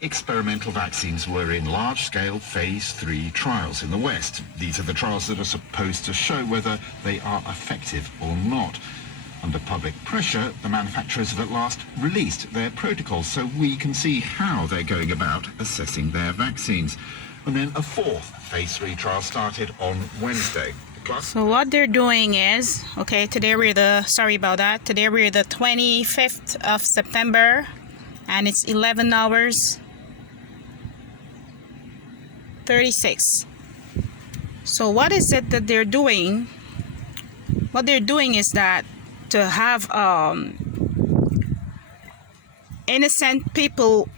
Experimental vaccines were in large-scale phase 3 trials in the West. These are the trials that are supposed to show whether they are effective or not. Under public pressure, the manufacturers have at last released their protocols so we can see how they're going about assessing their vaccines. And then a fourth phase 3 trial started on Wednesday. So what they're doing is, okay, today we're the 25th of September, and it's 11 hours 36. So what is it that they're doing? What they're doing is that to have innocent people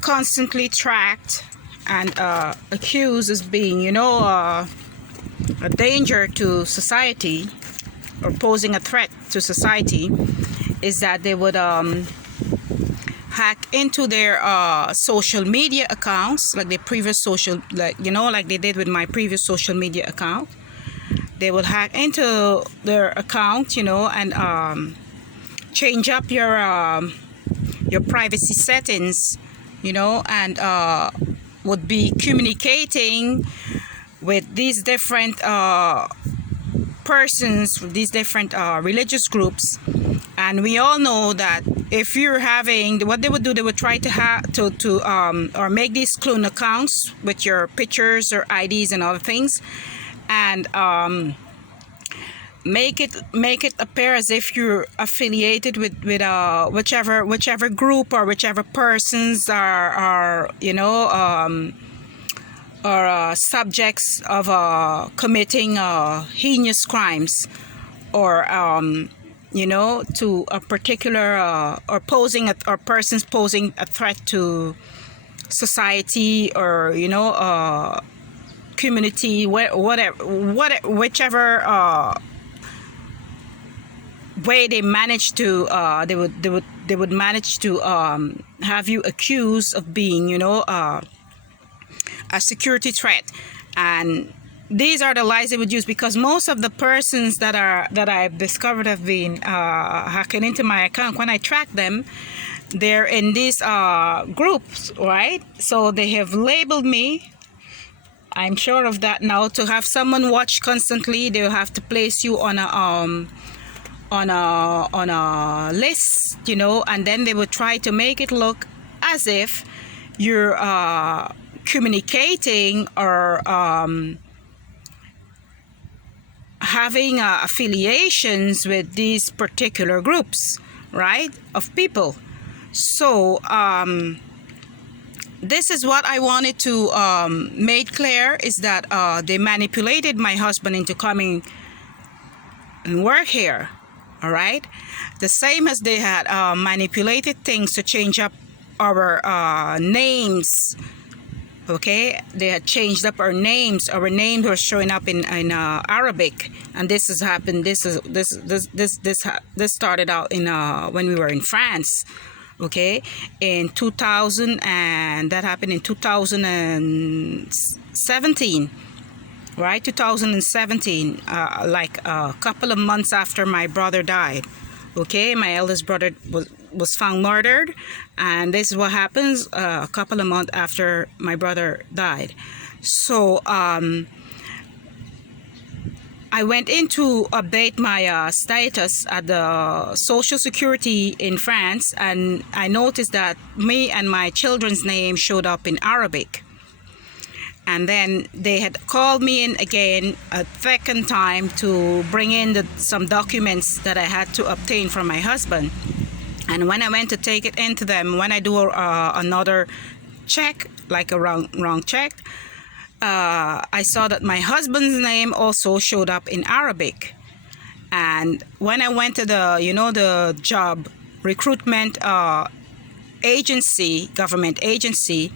constantly tracked and accused as being, a danger to society or posing a threat to society, is that they would hack into their social media accounts, like their previous social, like they did with my previous social media account. They would hack into their account, and change up your privacy settings, and would be communicating with these different persons, these different religious groups. And we all know that if you're having, what they would do, they would try to or make these clone accounts with your pictures or IDs and other things, and make it appear as if you're affiliated with whichever group or whichever persons are subjects of committing heinous crimes, or to a particular or persons posing a threat to society, or community, whichever way they manage to they would manage to have you accused of being a security threat. And these are the lies they would use, because most of the persons that I've discovered have been hacking into my account. When I track them, they're in these groups, right? So they have labeled me. I'm sure of that now. To have someone watch constantly, they'll have to place you on a list, and then they would try to make it look as if you're communicating or having affiliations with these particular groups, right, of people. So this is what I wanted to make clear, is that they manipulated my husband into coming and work here. All right, the same as they had manipulated things to change up our names. Okay, they had changed up our names. Our names were showing up in Arabic, and this has happened. This started out in when we were in France. Okay, in 2000, and that happened in 2017. Right, 2017, like a couple of months after my brother died. Okay, my eldest brother was found murdered, and this is what happens a couple of months after my brother died. So I went in to update my status at the Social Security in France, and I noticed that me and my children's name showed up in Arabic. And then they had called me in again a second time to bring in some documents that I had to obtain from my husband. And when I went to take it into them, when I do another check, like a wrong check, I saw that my husband's name also showed up in Arabic. And when I went to the job recruitment agency, government agency,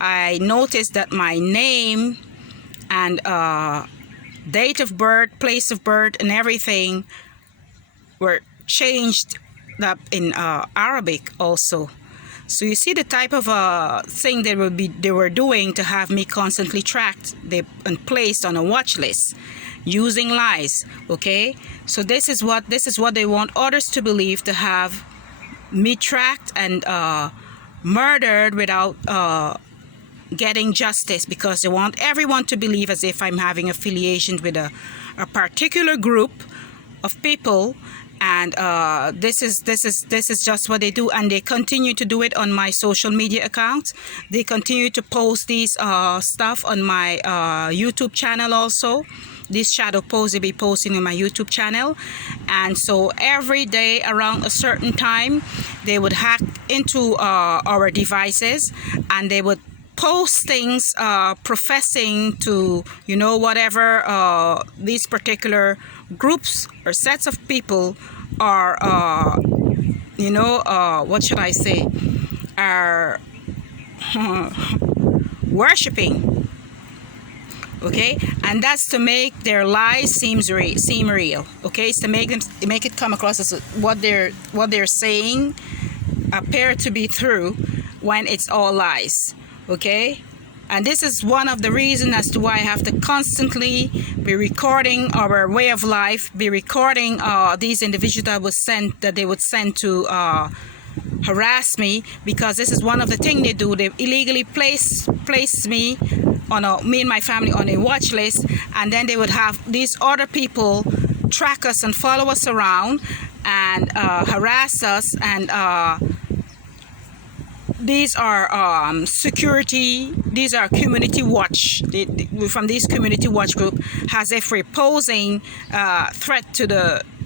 I noticed that my name and date of birth, place of birth, and everything were changed up in Arabic also. So you see the type of thing they were doing to have me constantly tracked and placed on a watch list using lies. Okay, so this is what they want others to believe, to have me tracked and murdered without getting justice, because they want everyone to believe as if I'm having affiliation with a particular group of people. And this is just what they do, and they continue to do it on my social media accounts. They continue to post these stuff on my YouTube channel also. This shadow post they be posting on my YouTube channel. And so every day around a certain time, they would hack into our devices, and they would post things professing to, you know, whatever these particular groups or sets of people are, you know, what should I say, are worshipping. Okay, and that's to make their lies seem real. Okay, it's to make it come across as what they're saying appear to be true when it's all lies. Okay, and this is one of the reasons as to why I have to constantly be recording our way of life, be recording these individuals that they would send to harass me, because this is one of the things they do. They illegally place me on me and my family on a watch list, and then they would have these other people track us and follow us around and harass us. And these are these are community watch, from this community watch group, as if we're posing threat to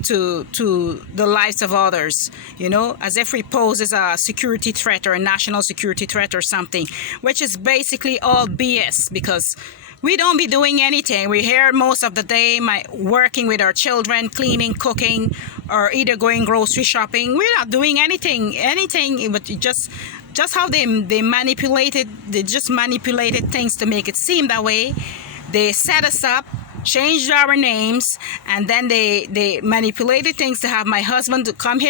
the lives of others, you know, as if we pose as a security threat or a national security threat or something, which is basically all BS, because we don't be doing anything. We're here most of the day, working with our children, cleaning, cooking, or either going grocery shopping. We're not doing anything, but just how they manipulated things to make it seem that way. They set us up, changed our names, and then they manipulated things to have my husband to come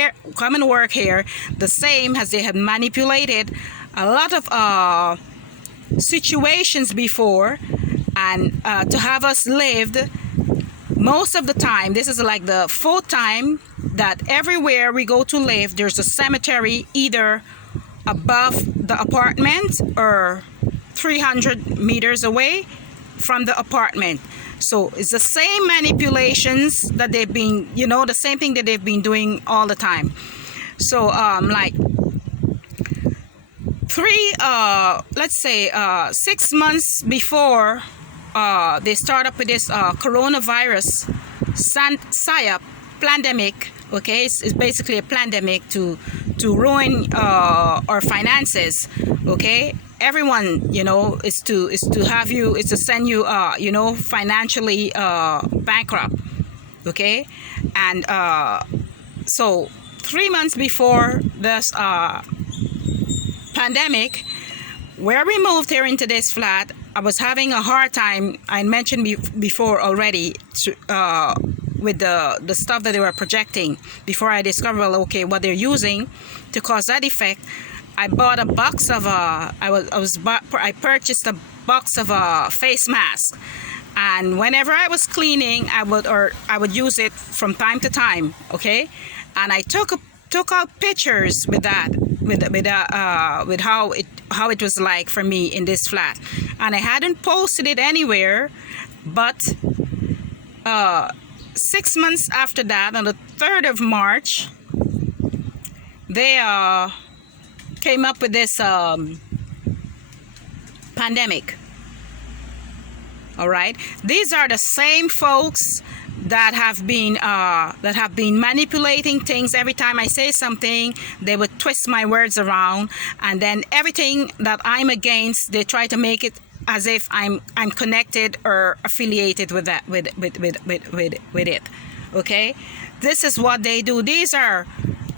and work here, the same as they had manipulated a lot of situations before, and to have us lived most of the time. This is like the fourth time that everywhere we go to live, there's a cemetery either above the apartment or 300 meters away from the apartment. So it's the same manipulations that they've been, you know, the same thing that they've been doing all the time. So like 6 months before they start up with this coronavirus SIAP pandemic. Okay, it's basically a pandemic to ruin our finances. Okay, everyone, you know, is to send you you know, financially bankrupt. Okay, and so 3 months before this pandemic, where we moved here into this flat, I was having a hard time. I mentioned before already with the stuff that they were projecting. Before I discovered, well, okay, what they're using to cause that effect, I bought a box of I purchased a box of face mask, and whenever I was cleaning, I would use it from time to time. Okay, and I took out pictures with that, with how it was like for me in this flat, and I hadn't posted it anywhere, but 6 months after that, on the 3rd of March, they came up with this pandemic. All right, these are the same folks that have been manipulating things. Every time I say something, they would twist my words around, and then everything that I'm against, they try to make it as if I'm connected or affiliated with that, with it. Okay, this is what they do. These are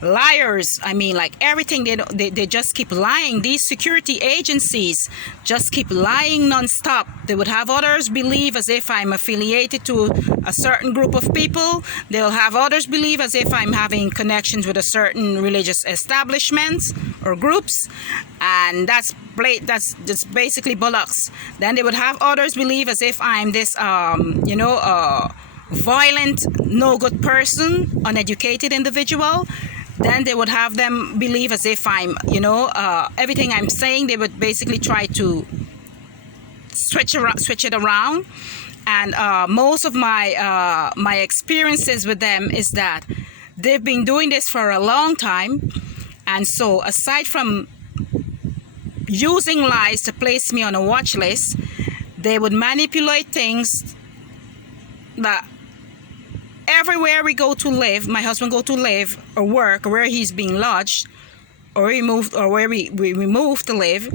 liars. I mean, like everything, they just keep lying. These security agencies just keep lying non-stop. They would have others believe as if I'm affiliated to a certain group of people. They'll have others believe as if I'm having connections with a certain religious establishments or groups, and that's just basically bullocks. Then they would have others believe as if I'm this violent, no good person, uneducated individual. Then they would have them believe as if I'm, everything I'm saying, they would basically try to switch it around. And most of my experiences with them is that they've been doing this for a long time. And so aside from using lies to place me on a watch list, they would manipulate things that everywhere we go to live, my husband go to live or work, or where he's being lodged or removed, or where we move to live,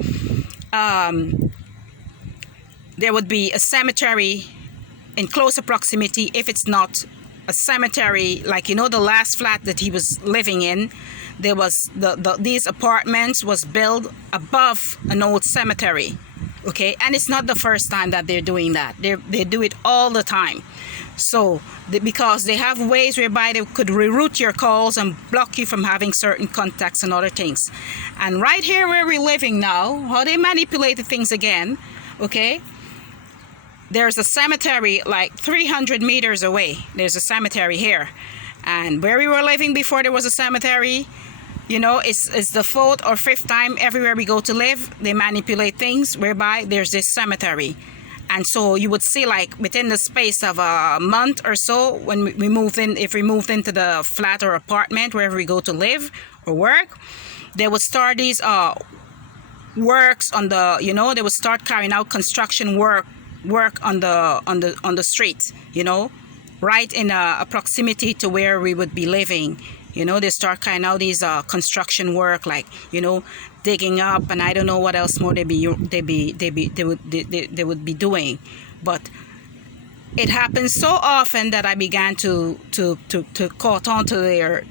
there would be a cemetery in closer proximity. If it's not a cemetery, like the last flat that he was living in, there was these apartments was built above an old cemetery. Okay, and it's not the first time that they're doing that. They do it all the time. So because they have ways whereby they could reroute your calls and block you from having certain contacts and other things. And right here where we're living now, how they manipulate the things again, okay, there's a cemetery like 300 meters away. There's a cemetery here. And where we were living before there was a cemetery, it's the fourth or fifth time everywhere we go to live, they manipulate things whereby there's this cemetery. And so you would see, like, within the space of a month or so, when we moved in, if we moved into the flat or apartment, wherever we go to live or work, they would start these works on the, they would start carrying out construction work on the street, right in a proximity to where we would be living. They start carrying out these construction work, like, digging up, and I don't know what else more they would be doing. But it happens so often that I began to caught on to their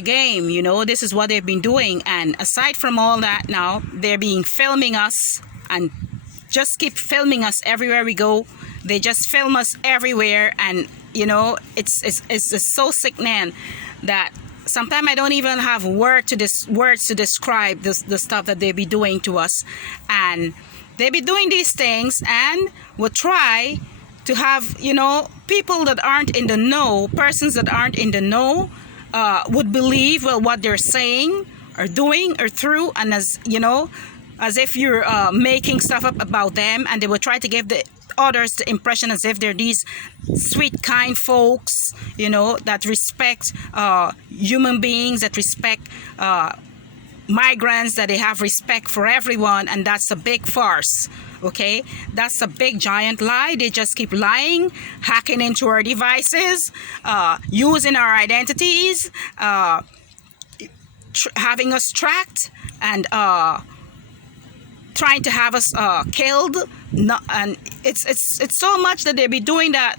game. This is what they've been doing. And aside from all that, now they're filming us and just keep filming us everywhere we go. They just film us everywhere, and it's so sickening that sometimes I don't even have words to describe the stuff that they be doing to us. And they be doing these things and will try to have people that aren't in the know, persons that aren't in the know, would believe what they're saying or doing or through, and as if you're making stuff up about them, and they will try to give the others the impression as if they're these sweet, kind folks, that respect human beings, that respect migrants, that they have respect for everyone. And that's a big farce. Okay, that's a big giant lie. They just keep lying, hacking into our devices, using our identities, having us tracked, and trying to have us killed. And it's so much that they be doing that.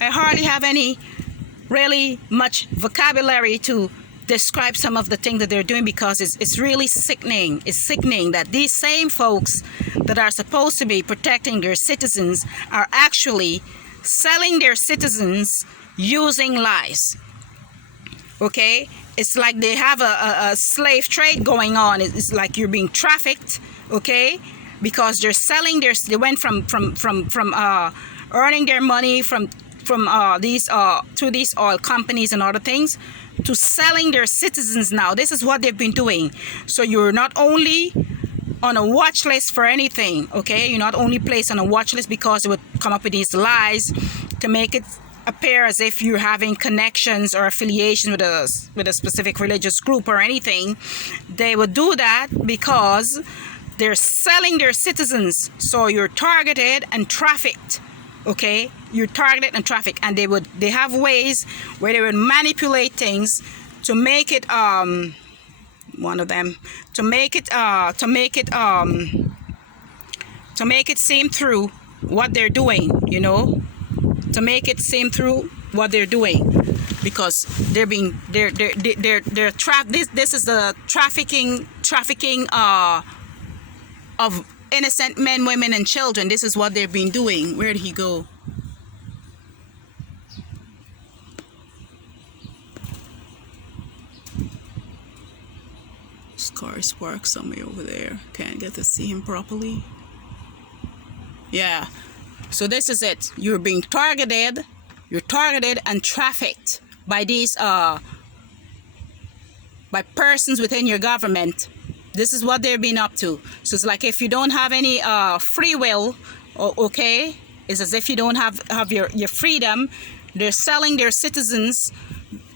I hardly have any really much vocabulary to describe some of the things that they're doing, because it's really sickening. It's sickening that these same folks that are supposed to be protecting their citizens are actually selling their citizens using lies. Okay, it's like they have a slave trade going on. It's like you're being trafficked. Okay, because they're selling they went from earning their money from these through these oil companies and other things, to selling their citizens now. This is what they've been doing. So you're not only on a watch list for anything, okay? You're not only placed on a watch list because they would come up with these lies to make it appear as if you're having connections or affiliation with a specific religious group or anything. They would do that because they're selling their citizens. So you're targeted and trafficked. Okay, you're targeted and trafficked, and they have ways where they would manipulate things to make it one of them to make it seem through what they're doing, to make it seem through what they're doing, because they're trapped. This is the trafficking of innocent men, women, and children. This is what they've been doing. Where did he go? This car is parked somewhere over there. Can't get to see him properly. Yeah. So this is it. You're being targeted You're targeted and trafficked by these by persons within your government. This is what they've been up to. So it's like if you don't have any free will, okay, it's as if you don't have your freedom. They're selling their citizens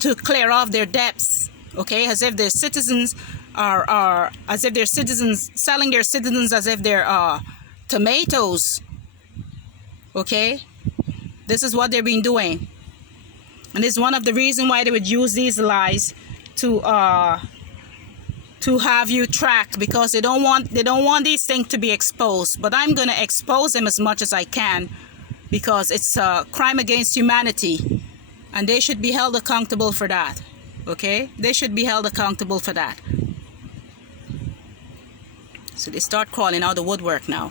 to clear off their debts, okay, as if their citizens are as if their citizens selling their citizens as if they're tomatoes, okay. This is what they've been doing, and it's one of the reasons why they would use these lies to have you tracked, because they don't want these things to be exposed. But I'm gonna expose them as much as I can, because it's a crime against humanity, and they should be held accountable for that, okay. They should be held accountable for that. So they start crawling out the woodwork now.